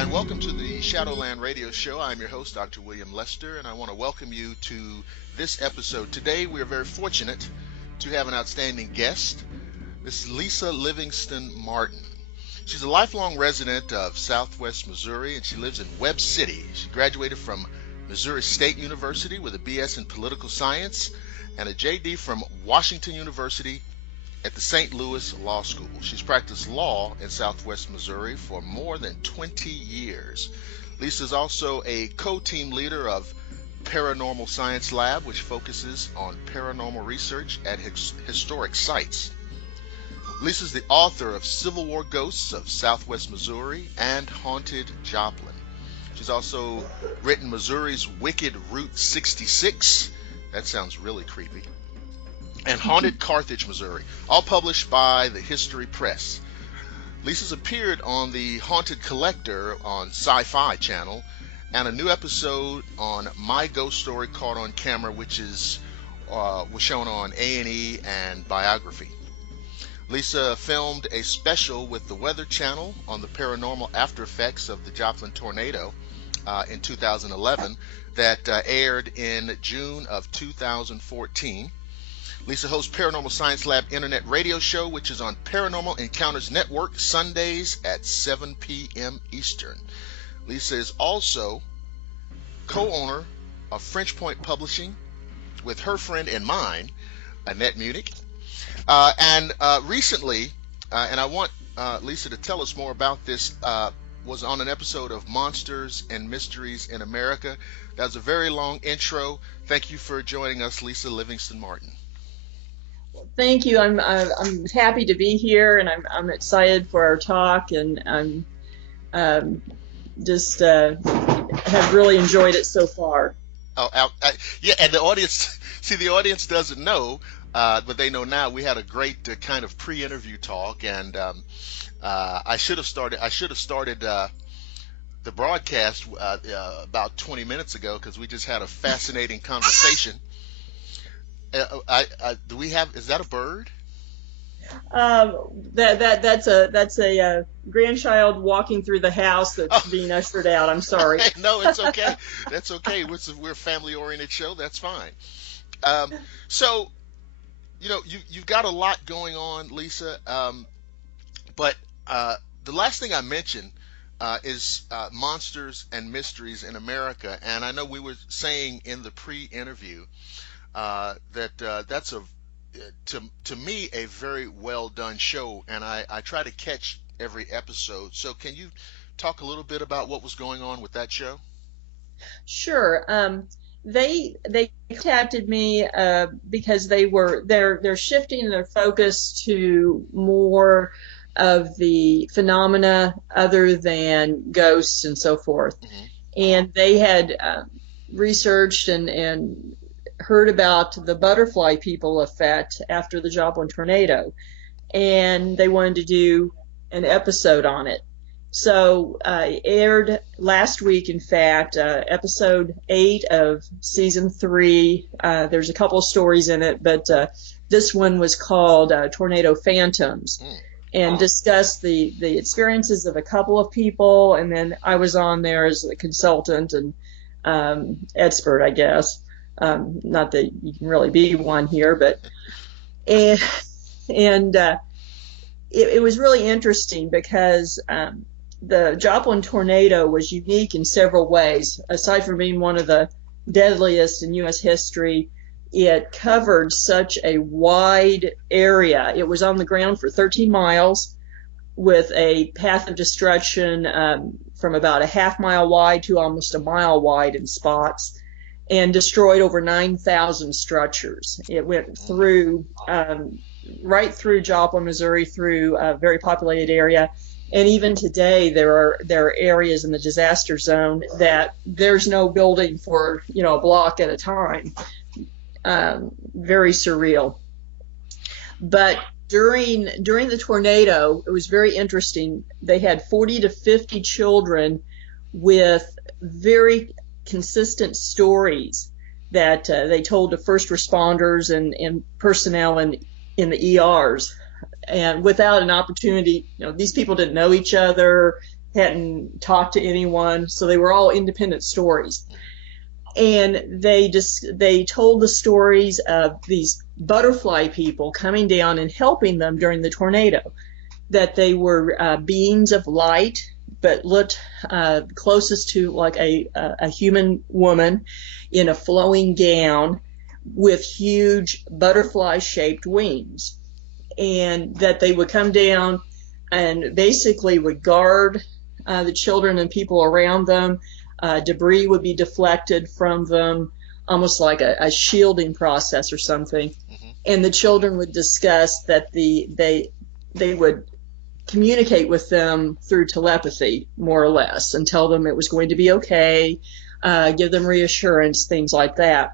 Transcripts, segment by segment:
and welcome to the Shadowland radio show. I'm your host, Dr. William Lester, and I want to welcome you to this episode. Today, we are very fortunate to have an outstanding guest. This is Lisa Livingston-Martin. She's a lifelong resident of Southwest Missouri, and she lives in Webb City. She graduated from Missouri State University with a BS in Political Science and a JD from Washington University at the St. Louis Law School. She's practiced law in Southwest Missouri for more than 20 years. Lisa is also a co-team leader of Paranormal Science Lab, which focuses on paranormal research at historic sites. Lisa is the author of Civil War Ghosts of Southwest Missouri and Haunted Joplin. She's also written Missouri's Wicked Route 66. That sounds really creepy. And Haunted Carthage, Missouri, all published by the History Press. Lisa's appeared on The Haunted Collector on Sci-Fi Channel and a new episode on My Ghost Story Caught on Camera, which was shown on A&E and Biography. Lisa filmed a special with the Weather Channel on the paranormal after effects of the Joplin Tornado in 2011 that aired in June of 2014. Lisa hosts Paranormal Science Lab Internet Radio Show, which is on Paranormal Encounters Network, Sundays at 7 p.m. Eastern. Lisa is also co-owner of French Point Publishing with her friend and mine, Annette Munich. And recently, and I want Lisa to tell us more about this, was on an episode of Monsters and Mysteries in America. That was a very long intro. Thank you for joining us, Lisa Livingston-Martin. Thank you. I'm happy to be here, and I'm excited for our talk, and I'm just have really enjoyed it so far. Yeah, and the audience doesn't know, but they know now. We had a great kind of pre-interview talk, and I should have started the broadcast about 20 minutes ago because we just had a fascinating conversation. Do we have? Is that a bird? That's a grandchild walking through the house that's being ushered out. I'm sorry. No, it's okay. That's okay. We're a family-oriented show. That's fine. So, you've got a lot going on, Lisa. But the last thing I mentioned is Monsters and Mysteries in America, and I know we were saying in the pre-interview that that's to me a very well done show, and I try to catch every episode. So can you talk a little bit about what was going on with that show? Sure. They contacted me because they're shifting their focus to more of the phenomena other than ghosts and so forth. Mm-hmm. And they had researched and heard about the butterfly people effect after the Joplin tornado, and they wanted to do an episode on it. So aired last week, in fact, episode 8 of season 3. There's a couple of stories in it, but this one was called Tornado Phantoms, and discussed the experiences of a couple of people, and then I was on there as a consultant and expert, I guess. Not that you can really be one here, but it was really interesting because the Joplin tornado was unique in several ways. Aside from being one of the deadliest in U.S. history, it covered such a wide area. It was on the ground for 13 miles with a path of destruction from about a half mile wide to almost a mile wide in spots, and destroyed over 9,000 structures. It went through, right through Joplin, Missouri, through a very populated area. And even today, there are areas in the disaster zone that there's no building for, a block at a time. Very surreal. But during the tornado, it was very interesting. They had 40 to 50 children with very consistent stories that they told to first responders and personnel in the ERs, and without an opportunity, these people didn't know each other. hadn't talked to anyone, so they were all independent stories. And they told the stories of these butterfly people coming down and helping them during the tornado, that they were beings of light, but looked closest to like a human woman in a flowing gown with huge butterfly-shaped wings, and that they would come down and basically would guard the children and people around them. Debris would be deflected from them, almost like a shielding process or something. Mm-hmm. And the children would discuss that they would communicate with them through telepathy, more or less, and tell them it was going to be okay, give them reassurance, things like that.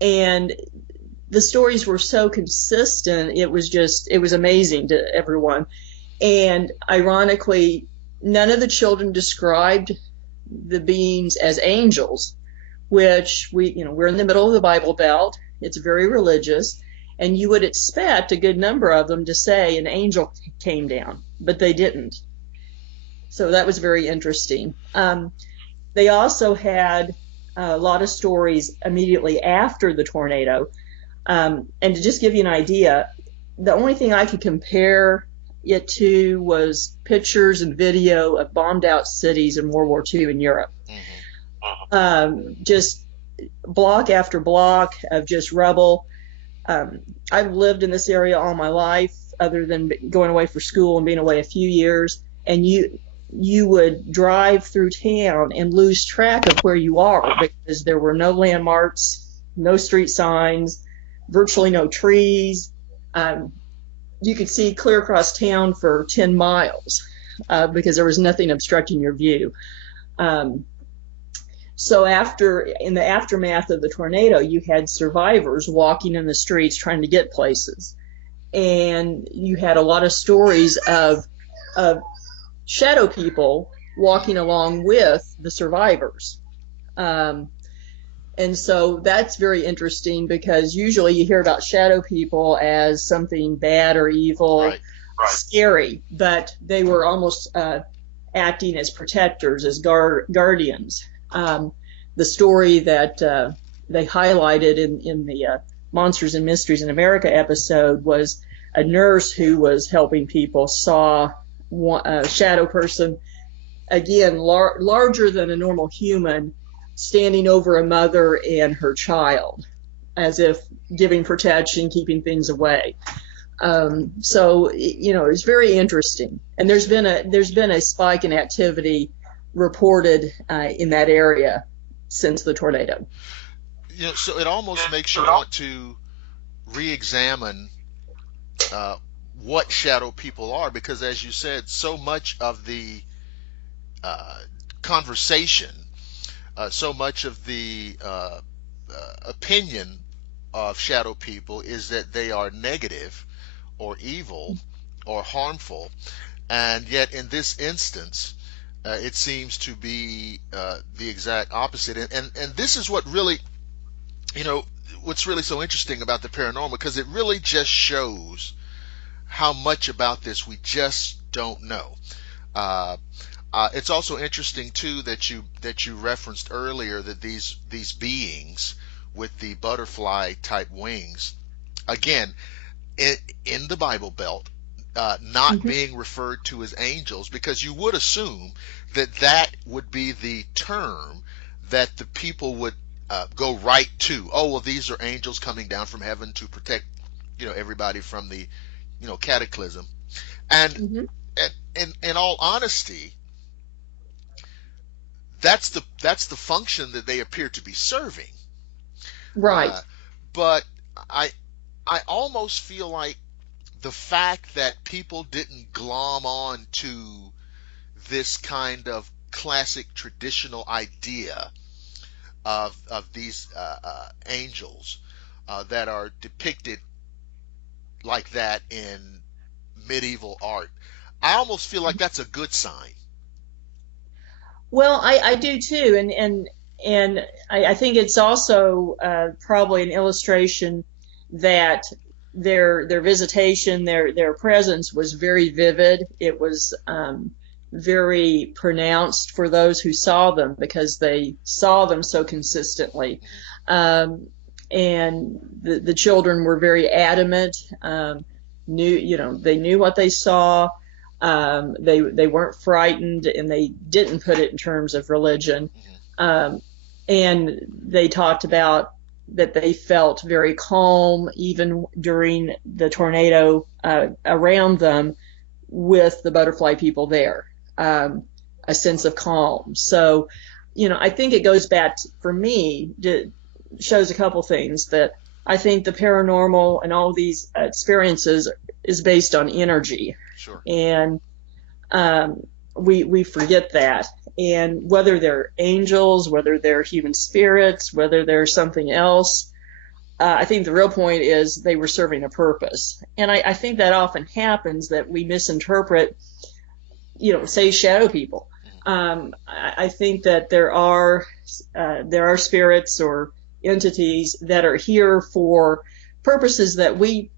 And the stories were so consistent, it was amazing to everyone. And ironically, none of the children described the beings as angels, which we're in the middle of the Bible Belt. It's very religious, and you would expect a good number of them to say an angel came down, but they didn't. So that was very interesting. They also had a lot of stories immediately after the tornado. And to just give you an idea, the only thing I could compare it to was pictures and video of bombed out cities in World War II in Europe. Mm-hmm. Just block after block of just rubble. I've lived in this area all my life, other than going away for school and being away a few years. And you would drive through town and lose track of where you are, because there were no landmarks, no street signs, virtually no trees. You could see clear across town for 10 miles because there was nothing obstructing your view. So in the aftermath of the tornado, you had survivors walking in the streets trying to get places. And you had a lot of stories of shadow people walking along with the survivors. And so that's very interesting, because usually you hear about shadow people as something bad or evil, right. Scary, but they were almost acting as protectors, as guardians. The story that they highlighted in the Monsters and Mysteries in America episode was a nurse who was helping people saw a shadow person, again, larger than a normal human, standing over a mother and her child, as if giving protection, keeping things away. So it's very interesting. And there's been a spike in activity reported in that area since the tornado. So it almost makes you want to re-examine what shadow people are, because, as you said, so much of the conversation, so much of the opinion of shadow people is that they are negative or evil or harmful, and yet in this instance it seems to be the exact opposite. And this is what really, what's really so interesting about the paranormal, because it really just shows how much about this we just don't know. It's also interesting too that you referenced earlier that these beings with the butterfly type wings, again, in the Bible Belt, not mm-hmm. being referred to as angels, because you would assume that would be the term that the people would go right to. Oh, well, these are angels coming down from heaven to protect everybody from the cataclysm. And mm-hmm. in all honesty, that's the function that they appear to be serving. Right. But I almost feel like the fact that people didn't glom on to this kind of classic traditional idea of these angels that are depicted like that in medieval art, I almost feel like that's a good sign. Well, I do too, and I think it's also probably an illustration that their visitation, their presence was very vivid. It was very pronounced for those who saw them because they saw them so consistently. And the children were very adamant, they knew what they saw. They weren't frightened, and they didn't put it in terms of religion. And they talked about that they felt very calm even during the tornado around them with the butterfly people there, a sense of calm. So, I think it goes back for me, shows a couple things, that I think the paranormal and all these experiences is based on energy. Sure. And we forget that. And whether they're angels, whether they're human spirits, whether they're something else, I think the real point is they were serving a purpose. And I think that often happens, that we misinterpret, say shadow people. I think that there are spirits or entities that are here for purposes that we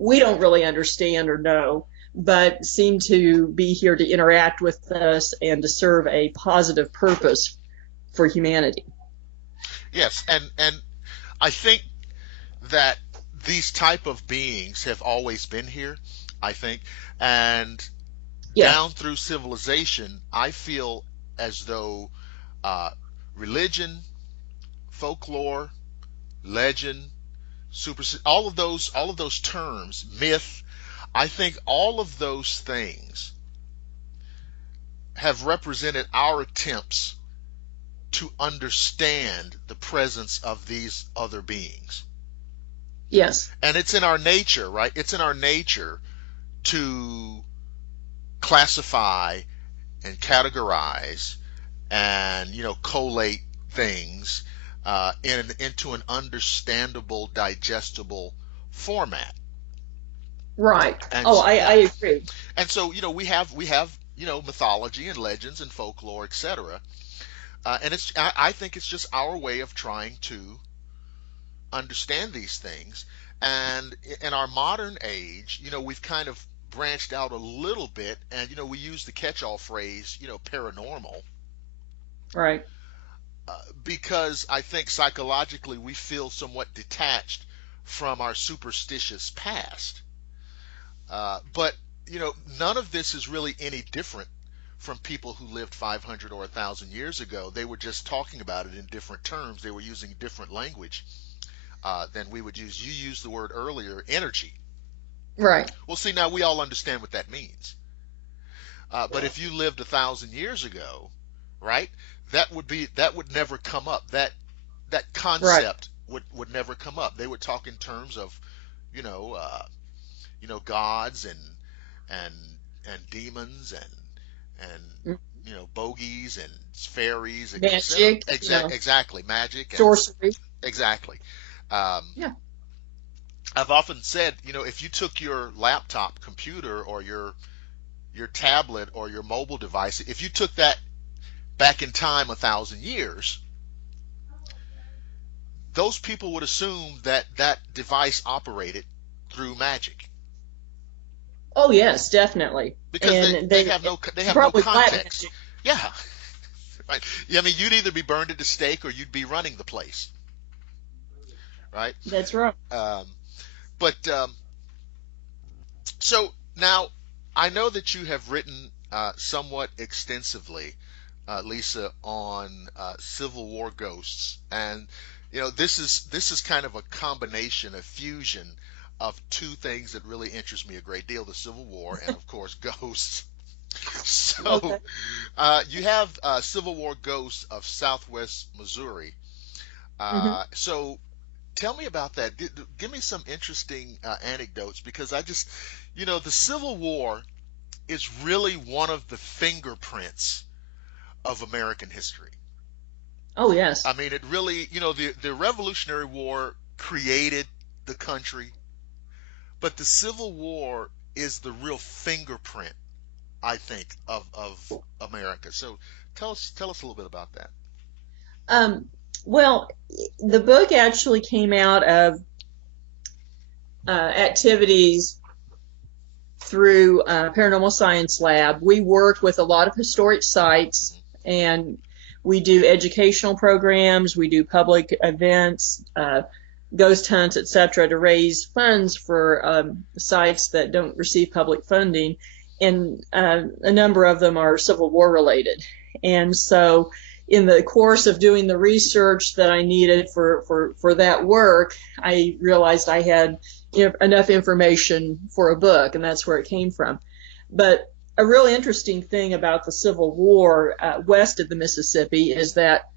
don't really understand or know, but seem to be here to interact with us and to serve a positive purpose for humanity. Yes, and I think that these type of beings have always been here, I think, and down through civilization, I feel as though religion, folklore, legend, all of those terms, myth, I think all of those things have represented our attempts to understand the presence of these other beings. Yes. And it's in our nature, right? It's in our nature to classify and categorize and, collate things into an understandable, digestible format. Right. And I agree. And so, we have mythology and legends and folklore, etc. And I think it's just our way of trying to understand these things. And in our modern age, we've kind of branched out a little bit, and we use the catch-all phrase, paranormal. Right. Because I think psychologically we feel somewhat detached from our superstitious past. But none of this is really any different from people who lived 500 or 1,000 years ago. They were just talking about it in different terms. They were using different language than we would use. You used the word earlier, energy. Right. Well, see, now we all understand what that means. But if you lived 1,000 years ago, right, that would never come up. That concept would never come up. They would talk in terms of, gods and demons and bogies and fairies and magic. Exactly, magic. Sorcery. Exactly. Yeah. I've often said, if you took your laptop computer or your tablet or your mobile device, if you took that back in time 1,000 years, those people would assume that device operated through magic. Oh yes, definitely. Because they have no context. Yeah. Right. I mean, you'd either be burned at the stake or you'd be running the place. Right. That's right. So now I know that you have written somewhat extensively, Lisa, on Civil War ghosts, and this is kind of a combination, a fusion of two things that really interest me a great deal: the Civil War and, of course, ghosts. So you have Civil War Ghosts of Southwest Missouri. So tell me about that. Give me some interesting anecdotes, because I just, the Civil War is really one of the fingerprints of American history. Oh, yes. I mean, it really, the Revolutionary War created the country, but the Civil War is the real fingerprint, I think, of America. So tell us a little bit about that. Well, the book actually came out of activities through Paranormal Science Lab. We work with a lot of historic sites, and we do educational programs, we do public events, ghost hunts, etc., to raise funds for sites that don't receive public funding, and a number of them are Civil War related. And so in the course of doing the research that I needed for that work, I realized I had enough information for a book, and that's where it came from. But a really interesting thing about the Civil War west of the Mississippi is that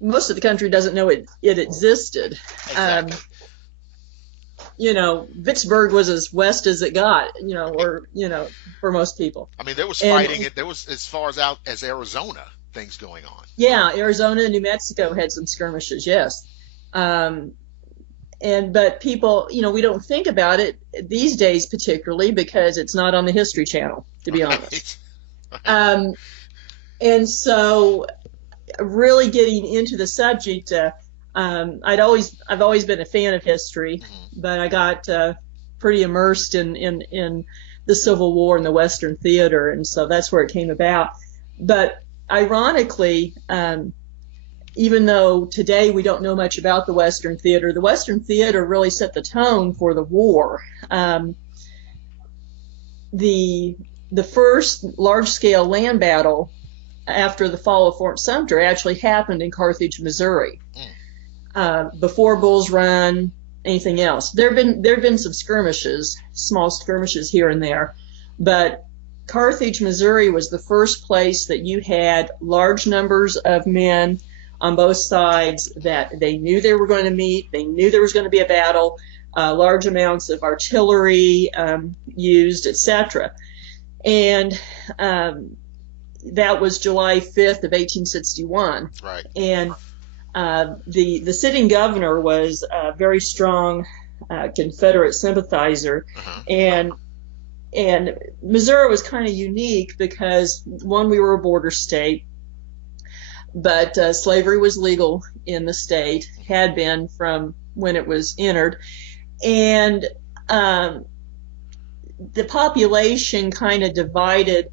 most of the country doesn't know it existed. Exactly. Vicksburg was as west as it got, for most people. I mean, there was fighting. There was as far as out as Arizona, things going on. Yeah, Arizona and New Mexico had some skirmishes, yes. But people, we don't think about it these days particularly because it's not on the History Channel, to be honest. And so really getting into the subject, I've always been a fan of history, but I got pretty immersed in the Civil War and the Western theater, and so that's where it came about. But ironically, even though today we don't know much about the Western theater really set the tone for the war. The first large-scale land battle after the fall of Fort Sumter actually happened in Carthage, Missouri. Before Bull's Run, anything else. There have been some skirmishes, small skirmishes here and there, but Carthage, Missouri was the first place that you had large numbers of men on both sides that they knew they were going to meet. They knew there was going to be a battle, large amounts of artillery used, etc. And that was July 5th of 1861. Right. And the sitting governor was a very strong Confederate sympathizer, and Missouri was kind of unique because, one, we were a border state, but slavery was legal in the state, had been from when it was entered, and the population kind of divided.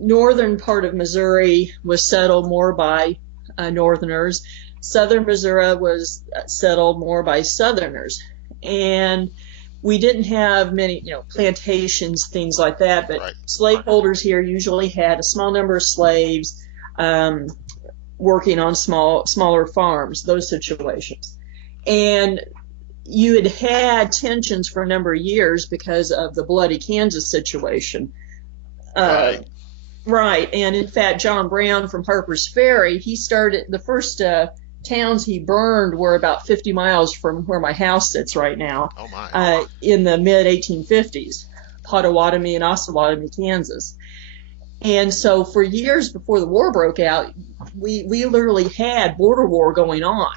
Northern part of Missouri was settled more by Northerners. Southern Missouri was settled more by Southerners. And we didn't have many, plantations, things like that, but right. Slaveholders here usually had a small number of slaves working on smaller farms, those situations. And you had tensions for a number of years because of the bloody Kansas situation. Right. And in fact, John Brown from Harper's Ferry, he started the first towns he burned were about 50 miles from where my house sits right now. Oh my. In the mid 1850s, Pottawatomie and Osawatomie, Kansas. And so for years before the war broke out, we literally had border war going on.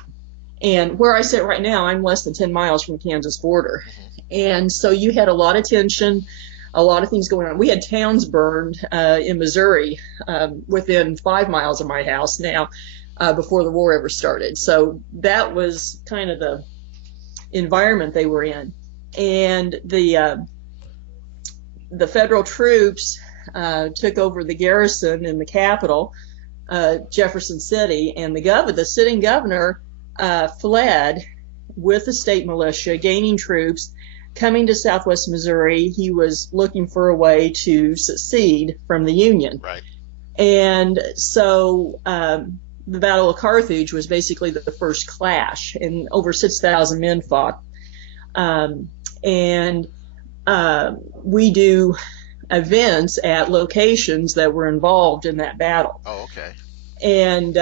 And where I sit right now, I'm less than 10 miles from the Kansas border. And so you had a lot of tension, a lot of things going on. We had towns burned in Missouri within 5 miles of my house now before the war ever started. So that was kind of the environment they were in. And the federal troops took over the garrison in the capital, Jefferson City, and the sitting governor fled with the state militia, gaining troops. Coming to Southwest Missouri, he was looking for a way to secede from the Union. Right. And so the Battle of Carthage was basically the first clash, and over 6,000 men fought. We do events at locations that were involved in that battle. Oh, okay. And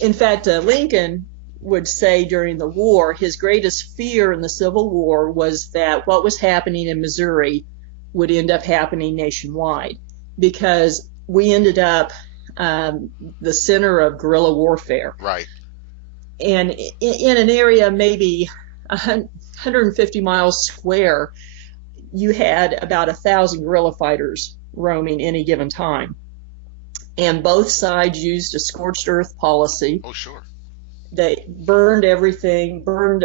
in fact, Lincoln would say during the war, his greatest fear in the Civil War was that what was happening in Missouri would end up happening nationwide, because we ended up the center of guerrilla warfare. Right. And in an area maybe 150 miles square, you had about 1,000 guerrilla fighters roaming any given time. And both sides used a scorched earth policy. Oh, sure. They burned everything, burned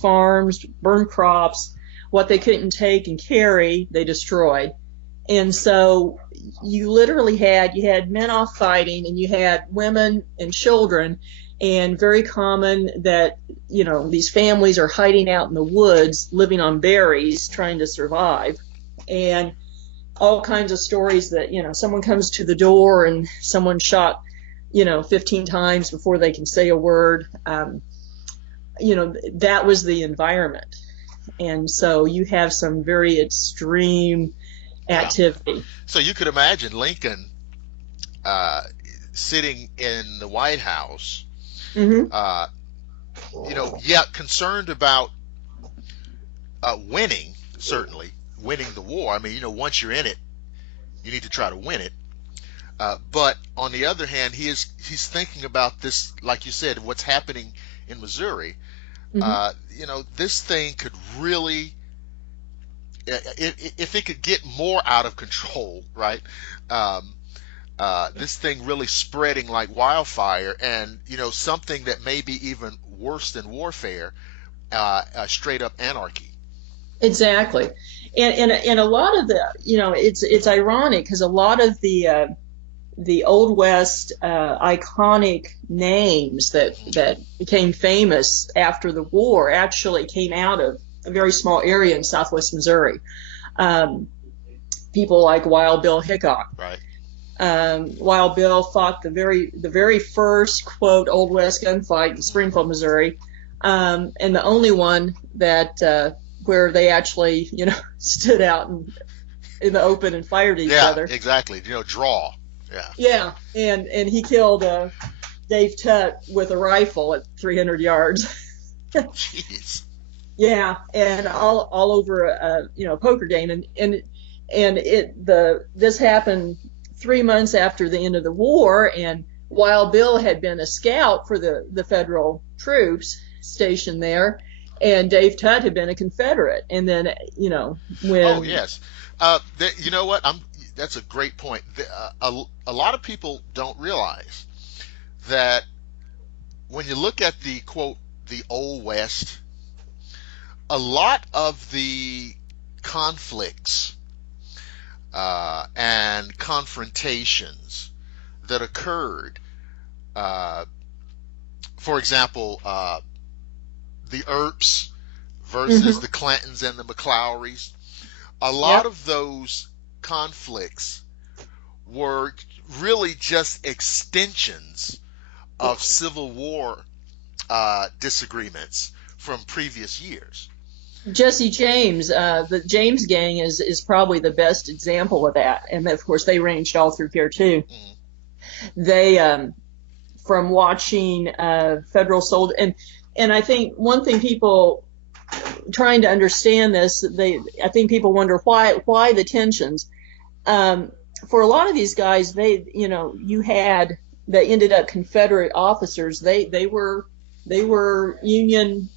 farms, burned crops, what they couldn't take and carry, they destroyed. And so you literally had men off fighting, and you had women and children, and very common that, these families are hiding out in the woods, living on berries, trying to survive. And all kinds of stories that, someone comes to the door and someone shot, 15 times before they can say a word. That was the environment. And so you have some very extreme activity. Yeah. So you could imagine Lincoln sitting in the White House, concerned about winning the war. I mean, once you're in it, you need to try to win it. But on the other hand, he's thinking about this, like you said, what's happening in Missouri. This thing could really, if it could get more out of control, right? This thing really spreading like wildfire, and something that may be even worse than warfare, straight up anarchy. Exactly, and a lot of the, it's ironic because a lot of the Old West iconic names that became famous after the war actually came out of a very small area in southwest Missouri. People like Wild Bill Hickok. Right. Wild Bill fought the very first, quote, Old West gunfight in Springfield, Missouri, and the only one that where they actually, stood out in the open and fired each other. Yeah, exactly. Draw. Yeah. Yeah, and he killed Dave Tutt with a rifle at 300 yards. Jeez. Yeah, and all over a poker game, and this happened 3 months after the end of the war, and Wild Bill had been a scout for the federal troops stationed there, and Dave Tutt had been a Confederate. And then when oh yes, you know what? That's a great point. A lot of people don't realize that when you look at the, quote, the Old West, a lot of the conflicts and confrontations that occurred, for example, the Earps versus the Clintons and the McLaurys, a lot of those conflicts were really just extensions of Civil War disagreements from previous years. Jesse James, the James Gang is probably the best example of that, and of course they ranged all through here too. They from watching federal soldiers, and I think one thing people trying to understand this, I think people wonder why the tensions. For a lot of these guys, you had that ended up Confederate officers. They were Union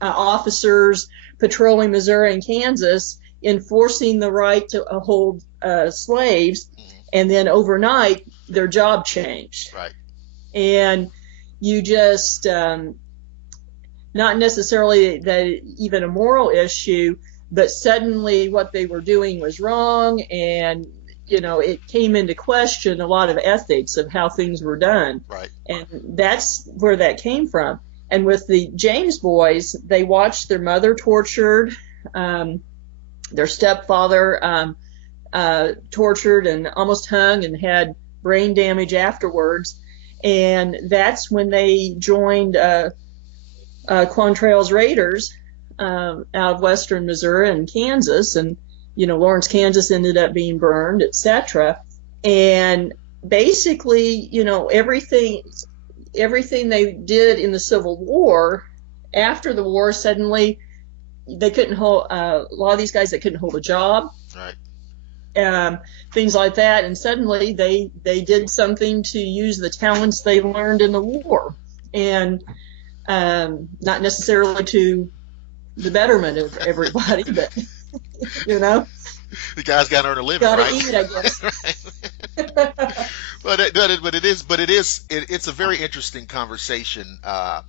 officers patrolling Missouri and Kansas, enforcing the right to hold slaves, and then overnight their job changed. Right. And you just not necessarily that even a moral issue, but suddenly what they were doing was wrong, and it came into question a lot of ethics of how things were done. Right. And that's where that came from. And with the James boys, they watched their mother tortured, their stepfather tortured and almost hung and had brain damage afterwards. And that's when they joined Quantrell's Raiders out of western Missouri and Kansas, and Lawrence, Kansas ended up being burned, etc. And basically, everything they did in the Civil War, after the war, suddenly they couldn't hold a lot of these guys that couldn't hold a job, right? Things like that, and suddenly they did something to use the talents they learned in the war, and not necessarily to the betterment of everybody, but the guy's got to earn a living, gotta right? eat, I guess. It's a very interesting conversation. Kind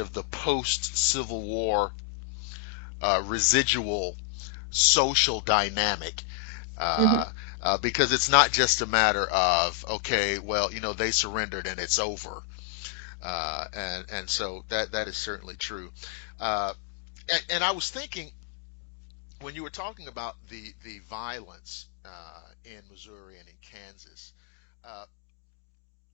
of the post Civil War residual social dynamic, Mhm. because it's not just a matter of, okay, well, they surrendered and it's over, and so that is certainly true. Uh, and I was thinking, when you were talking about the violence in Missouri and in Kansas,